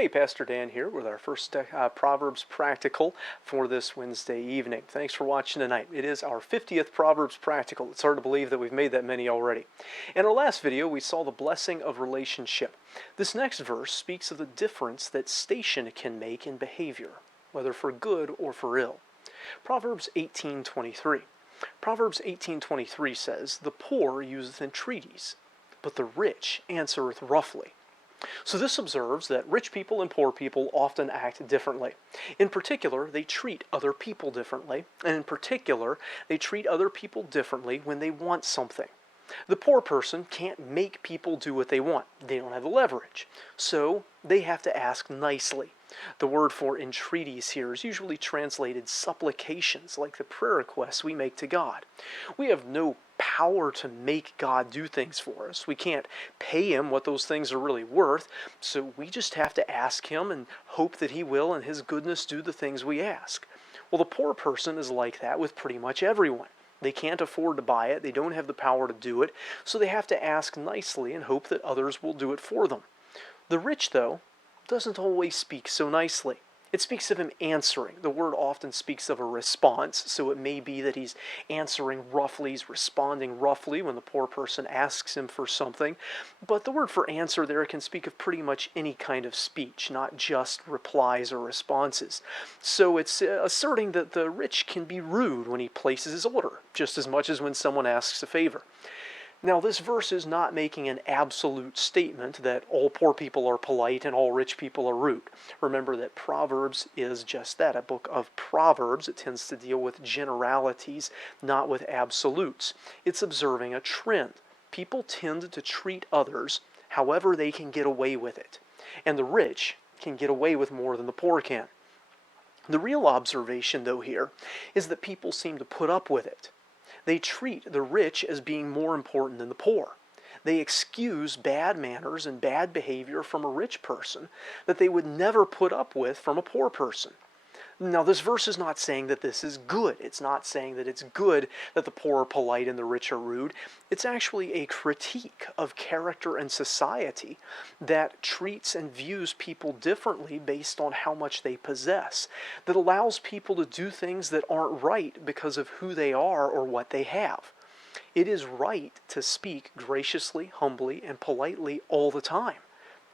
Hey, Pastor Dan here with our first Proverbs Practical for this Wednesday evening. Thanks for watching tonight. It is our 50th Proverbs Practical. It's hard to believe that we've made that many already. In our last video, we saw the blessing of relationship. This next verse speaks of the difference that station can make in behavior, whether for good or for ill. Proverbs 18:23. Proverbs 18:23 says, "The poor useth entreaties, but the rich answereth roughly." So this observes that rich people and poor people often act differently. In particular, they treat other people differently, and in particular, they treat other people differently when they want something. The poor person can't make people do what they want. They don't have the leverage. So they have to ask nicely. The word for entreaties here is usually translated supplications, like the prayer requests we make to God. We have no power to make God do things for us. We can't pay Him what those things are really worth, so we just have to ask Him and hope that He will in His goodness do the things we ask. Well, the poor person is like that with pretty much everyone. They can't afford to buy it, they don't have the power to do it, so they have to ask nicely and hope that others will do it for them. The rich, though, doesn't always speak so nicely. It speaks of him answering. The word often speaks of a response, so it may be that he's answering roughly, he's responding roughly when the poor person asks him for something. But the word for answer there can speak of pretty much any kind of speech, not just replies or responses. So it's asserting that the rich can be rude when he places his order, just as much as when someone asks a favor. Now, this verse is not making an absolute statement that all poor people are polite and all rich people are rude. Remember that Proverbs is just that, a book of Proverbs. It tends to deal with generalities, not with absolutes. It's observing a trend. People tend to treat others however they can get away with it. And the rich can get away with more than the poor can. The real observation, though, here is that people seem to put up with it. They treat the rich as being more important than the poor. They excuse bad manners and bad behavior from a rich person that they would never put up with from a poor person. Now, this verse is not saying that this is good. It's not saying that it's good that the poor are polite and the rich are rude. It's actually a critique of character and society that treats and views people differently based on how much they possess, that allows people to do things that aren't right because of who they are or what they have. It is right to speak graciously, humbly, and politely all the time.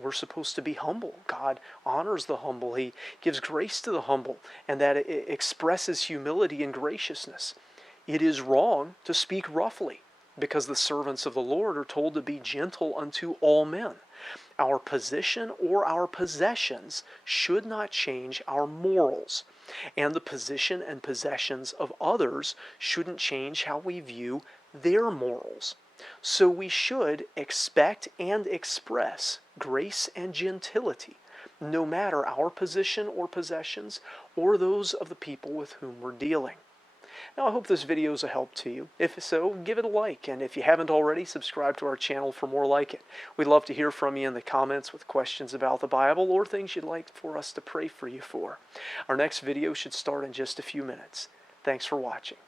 We're supposed to be humble. God honors the humble. He gives grace to the humble, and that it expresses humility and graciousness. It is wrong to speak roughly, because the servants of the Lord are told to be gentle unto all men. Our position or our possessions should not change our morals, and the position and possessions of others shouldn't change how we view their morals. So we should expect and express grace and gentility, no matter our position or possessions or those of the people with whom we're dealing. Now, I hope this video is a help to you. If so, give it a like, and if you haven't already, subscribe to our channel for more like it. We'd love to hear from you in the comments with questions about the Bible or things you'd like for us to pray for you for. Our next video should start in just a few minutes. Thanks for watching.